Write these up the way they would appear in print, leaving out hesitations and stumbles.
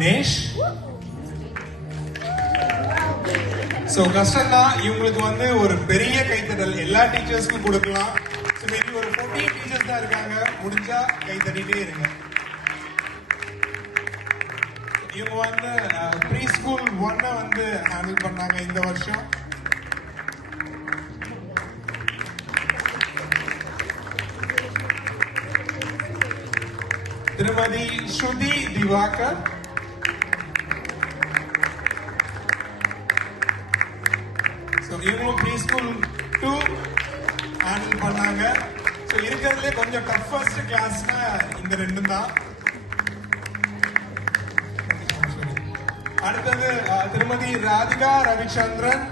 தினேஷ். சோ கஷ்டம் தான், இவங்களுக்கு வந்து ஒரு பெரிய கைத்தட்டல் எல்லா டீச்சர்ஸ்க்கும் கொடுக்கலாம். மேபி ஒரு 14 டீச்சர்ஸ் தான் இருக்காங்க, முடிஞ்சா கை தட்டிட்டே இருங்க. இவங்க வந்து ப்ரீ ஸ்கூல் 1 வந்து ஹேண்டில் பண்ணாங்க இந்த வருஷம். திருமதி ஸ்ருதி திவாகர். இவங்களும் ப்ரீ ஸ்கூல் 2 ஹேண்டில் பண்ணாங்க. ஸோ இருக்கிறதுலே கொஞ்சம் டஃபஸ்ட் கிளாஸ்னா இந்த ரெண்டும் தான். அடுத்தது திருமதி ராதிகா ரவிச்சந்திரன்.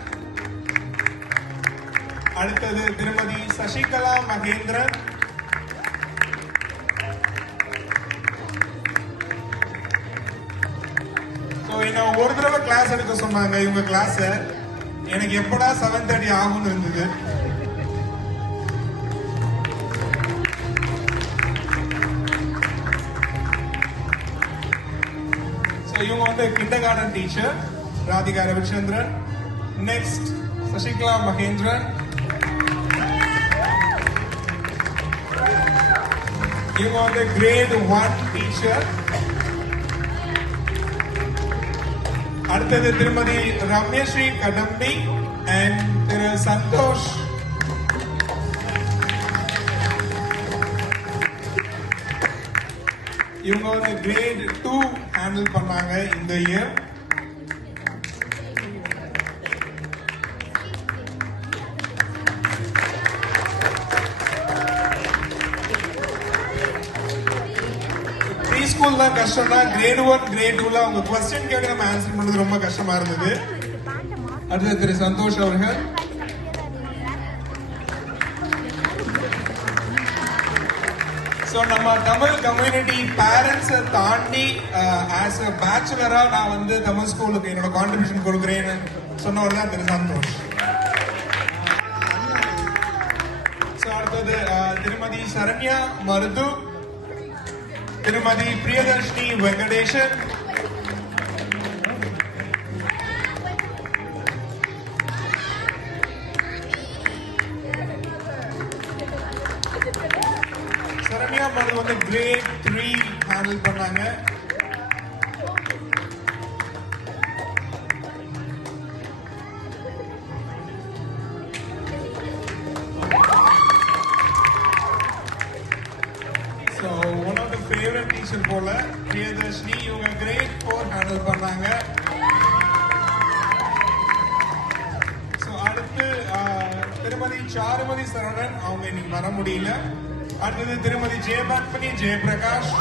அடுத்தது திருமதி சசிகலா மகேந்திரன். என்ன ஒரு தடவை கிளாஸ் எடுக்க சொன்னாங்க இவங்க கிளாஸ். எனக்கு எப்படா 7:30 ஆகும்னு இருந்தது. இவங்க வந்து கிண்டர்கார்டன் டீச்சர் ராதிகா ரவிச்சந்திரன். நெக்ஸ்ட் சசிகலா மகேந்திரன். இவங்க வந்து கிரேட் 1 டீச்சர். அடுத்தது திருமதி ரம்யஸ்ரீ கடம்பி அண்ட் திரு சந்தோஷ். இவங்க வந்து கிரேட் 2 ஹேண்டில் பண்ணாங்க இந்த இயர். ப்ரீ ஸ்கூல் தான் கஷ்டம் தான். கிரேட் 1 கிரேட் 2ல அவங்க क्वेश्चन கேட்டு நம்ம ஆன்சர் பண்ணது ரொம்ப கஷ்டமா இருந்தது. அடுத்து திரு சந்தோஷ் அவர்கள். நம்ம தமிழ் கம்யூனிட்டி பேரண்ட்ஸ் தாண்டி ஆஸ் அ பேச்சுலரா நான் வந்து தமிழ் ஸ்கூலுக்கு என்னோட கான்ட்ரிபியூஷன் கொடுக்குறேன்னு சொன்னவர் தான் திரு சந்தோஷ். அடுத்தது திருமதி சரண்யா மருது, திருமதி பிரியதர்ஷினி வெங்கடேஷன், சரண்யா மருது வந்து கிரேட் 3 ஹேண்டில் பண்ணாங்க. One of the favourite teacher போல பிரியதர்ஷினி, இவங்க கிரேட் 4 ஹேண்டில் பண்ணாங்க. அடுத்து திருமதி சாருமதி சரவணன், அவங்க இன்னைக்கு வர முடியல. அடுத்தது திருமதி ஜெயபத்மனி ஜெயபிரகாஷ்,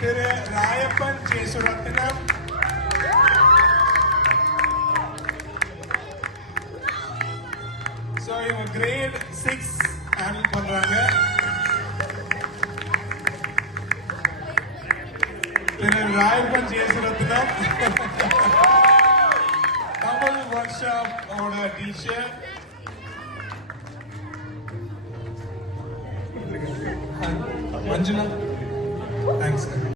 திரு ராயப்பன் ஜெயசுரத்னம், இவங்க கிரேட் 6 ஹேண்டில் பண்றாங்க. திரு Rayappan Jeyasurathnam Tamil workshop teacher. Manjula, தேங்க்ஸ்.